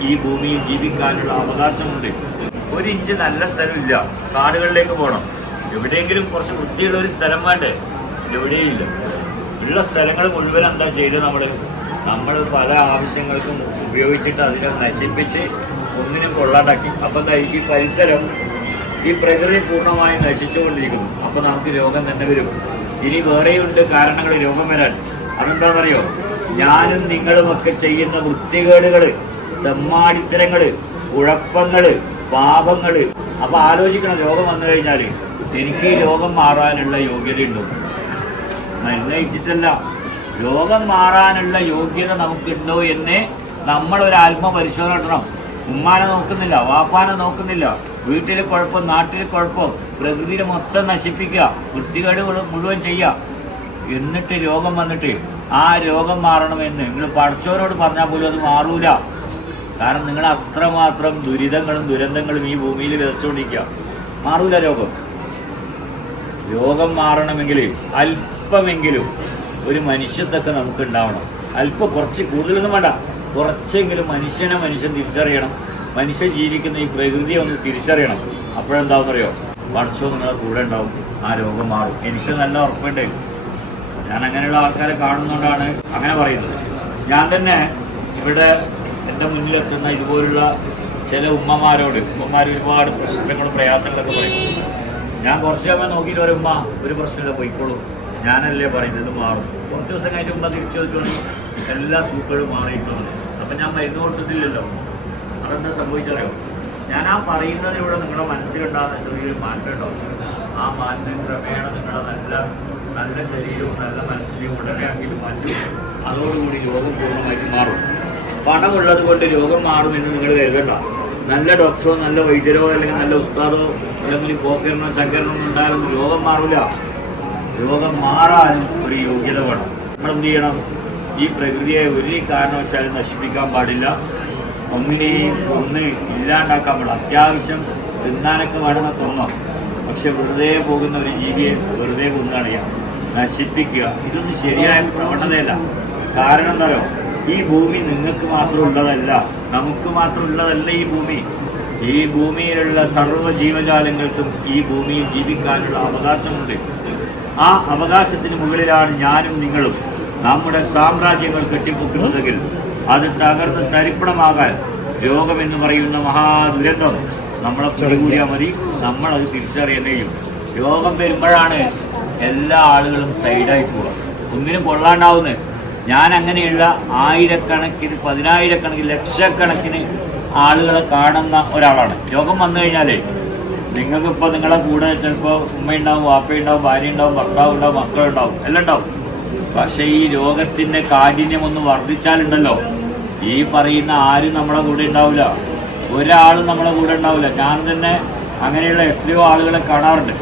ഈ ഭൂമിയിൽ ജീവിക്കാനുള്ള അവകാശമുണ്ട്. ഒരു ഇഞ്ച് നല്ല സ്ഥലമില്ല. കാടുകളിലേക്ക് പോകണം എവിടെയെങ്കിലും കുറച്ച് വൃത്തിയുള്ള ഒരു സ്ഥലം വേണ്ടേ? എവിടെയില്ല ഉള്ള സ്ഥലങ്ങൾ മുഴുവൻ എന്താ ചെയ്ത് നമ്മൾ നമ്മൾ പല ആവശ്യങ്ങൾക്കും ഉപയോഗിച്ചിട്ട് അതിനെ നശിപ്പിച്ച് ഒന്നിനും കൊള്ളാണ്ടാക്കി. അപ്പം ഈ പരിസരം ഈ പ്രകൃതി പൂർണമായും നശിച്ചുകൊണ്ടിരിക്കുന്നു. അപ്പോൾ നമുക്ക് രോഗം തന്നെ വരും. ഇനി വേറെയുണ്ട് കാരണങ്ങൾ രോഗം വരാൻ. അതെന്താണെന്നറിയോ? ഞാനും നിങ്ങളുമൊക്കെ ചെയ്യുന്ന വൃത്തികേടുകൾ തെമ്മാടിത്തരങ്ങൾ കുഴപ്പങ്ങൾ പാപങ്ങൾ. അപ്പൊ ആലോചിക്കണം രോഗം വന്നു കഴിഞ്ഞാൽ എനിക്ക് ഈ രോഗം മാറാനുള്ള യോഗ്യതയുണ്ടോ? മരുന്ന് കഴിച്ചിട്ടല്ല രോഗം മാറാനുള്ള യോഗ്യത നമുക്കുണ്ടോ എന്ന് നമ്മളൊരു ആത്മപരിശോധന നടത്തണം. ഉമ്മാനെ നോക്കുന്നില്ല വാപ്പാനെ നോക്കുന്നില്ല. വീട്ടിൽ കുഴപ്പം നാട്ടിൽ കുഴപ്പം പ്രകൃതിയെ മൊത്തം നശിപ്പിക്കുക വൃത്തികേട് മുഴുവൻ ചെയ്യുക. എന്നിട്ട് രോഗം വന്നിട്ട് ആ രോഗം മാറണമെന്ന്. നിങ്ങൾ പഠിച്ചവരോട് പറഞ്ഞാൽ പോലും അത് മാറൂല. കാരണം നിങ്ങൾ അത്രമാത്രം ദുരിതങ്ങളും ദുരന്തങ്ങളും ഈ ഭൂമിയിൽ വിതച്ചുകൊണ്ടിരിക്കുക. മാറൂല രോഗം. രോഗം മാറണമെങ്കിൽ അല്പമെങ്കിലും ഒരു മനുഷ്യത്തൊക്കെ നമുക്ക് ഉണ്ടാവണം. അല്പം കുറച്ച് കൂടുതലൊന്നും വേണ്ട. കുറച്ചെങ്കിലും മനുഷ്യനെ മനുഷ്യൻ തിരിച്ചറിയണം. മനുഷ്യൻ ജീവിക്കുന്ന ഈ പ്രകൃതിയെ ഒന്ന് തിരിച്ചറിയണം. അപ്പോഴെന്താവും അറിയോ പഠിച്ചോ നിങ്ങളെ കൂടെ ഉണ്ടാവും. ആ രോഗം മാറും. എനിക്ക് നല്ല ഉറപ്പുണ്ട്. ഞാൻ അങ്ങനെയുള്ള ആൾക്കാരെ കാണുന്നതുകൊണ്ടാണ് അങ്ങനെ പറയുന്നത്. ഞാൻ തന്നെ ഇവിടെ എന്റെ മുന്നിലെത്തുന്ന ഇതുപോലുള്ള ചില ഉമ്മമാരോട് ഉമ്മമാർ ഒരുപാട് പ്രശ്നങ്ങളും പ്രയാസങ്ങളൊക്കെ പറയും. ഞാൻ കുറച്ച് സമയം നോക്കിയിട്ട് ഒരു ഉമ്മ ഒരു പ്രശ്നമില്ല പോയിക്കോളൂ. ഞാനല്ലേ പറയുന്നത്? മാറും. കുറച്ച് ദിവസം കഴിഞ്ഞ് ഉമ്മ തിരിച്ചു വെച്ചുകൊണ്ട് എല്ലാ സൂക്കളും മാറിയിട്ടുണ്ട്. അപ്പം ഞാൻ മരുന്ന് കൊടുത്തിട്ടില്ലല്ലോ. അതെന്താ സംഭവിച്ചറിയോ? ഞാൻ ആ പറയുന്നതിലൂടെ നിങ്ങളുടെ മനസ്സിലുണ്ടാകുന്ന ചെറിയൊരു മാറ്റം ഉണ്ടാവും ആ മാറ്റം ക്രമേണ നിങ്ങളുടെ നല്ല നല്ല ശരീരവും നല്ല മനസ്സിനെയും ഉടനെയാക്കി മാറ്റും. അതോടുകൂടി രോഗം പൂർണമായിട്ട് മാറും. പണമുള്ളത് കൊണ്ട് രോഗം മാറുമെന്ന് നിങ്ങൾ കരുതണ്ട. നല്ല ഡോക്ടറോ നല്ല വൈദ്യരോ അല്ലെങ്കിൽ നല്ല ഉസ്താദോ അല്ലെങ്കിൽ പോക്കറിനോ ചങ്കരനോ ഉണ്ടായാലും രോഗം മാറില്ല രോഗം മാറാനും ഒരു യോഗ്യത വേണം. നമ്മൾ എന്ത് ചെയ്യണം? ഈ പ്രകൃതിയെ ഒരു കാരണവശാലും നശിപ്പിക്കാൻ പാടില്ല. ഒന്നിനെയും ഒന്ന് ഇല്ലാണ്ടാക്കാൻ പാടില്ല. അത്യാവശ്യം തിന്നാനൊക്കെ വേണമെന്ന് തോന്നാം. പക്ഷെ വെറുതെ പോകുന്ന ഒരു ജീവിയെ വെറുതെ കൊന്നണിയാം നശിപ്പിക്കുക ഇതൊന്നും ശരിയായ പ്രവണതയല്ല. കാരണം എന്താ ഈ ഭൂമി നിങ്ങൾക്ക് മാത്രം ഉള്ളതല്ല നമുക്ക് മാത്രം ഉള്ളതല്ല ഈ ഭൂമി. ഈ ഭൂമിയിലുള്ള സർവ ജീവജാലങ്ങൾക്കും ഈ ഭൂമിയിൽ ജീവിക്കാനുള്ള അവകാശമുണ്ട്. ആ അവകാശത്തിന് മുകളിലാണ് ഞാനും നിങ്ങളും നമ്മുടെ സാമ്രാജ്യങ്ങൾ കെട്ടിപ്പൊക്കുന്നതെങ്കിൽ അത് തകർന്ന് തരിപ്പണമാകാൻ രോഗമെന്ന് പറയുന്ന മഹാദുരന്തം നമ്മളെ പിടികൂടിയാൽ മതി. നമ്മളത് തിരിച്ചറിയുകയും ചെയ്യും രോഗം വരുമ്പോഴാണ് എല്ലാ ആളുകളും സൈഡായി പോവുക. ഒന്നിനും കൊള്ളാണ്ടാവുന്നത് ഞാൻ അങ്ങനെയുള്ള ആയിരക്കണക്കിന് പതിനായിരക്കണക്കിന് ലക്ഷക്കണക്കിന് ആളുകളെ കാണുന്ന ഒരാളാണ്. രോഗം വന്നു കഴിഞ്ഞാലേ നിങ്ങൾക്കിപ്പോൾ നിങ്ങളെ കൂടെ ചിലപ്പോൾ ഉമ്മയുണ്ടാവും വാപ്പയുണ്ടാവും ഭാര്യ ഉണ്ടാവും ഭർത്താവ് ഉണ്ടാവും മക്കളുണ്ടാവും എല്ലാം ഉണ്ടാവും. പക്ഷേ ഈ രോഗത്തിന്റെ കാഠിന്യം ഒന്ന് വർദ്ധിച്ചാലുണ്ടല്ലോ. ഈ പറയുന്ന ആരും നമ്മളെ കൂടെ ഉണ്ടാവില്ല ഒരാളും നമ്മളെ കൂടെ ഉണ്ടാവില്ല ഞാൻ തന്നെ അങ്ങനെയുള്ള എത്രയോ ആളുകളെ കാണാറുണ്ട്.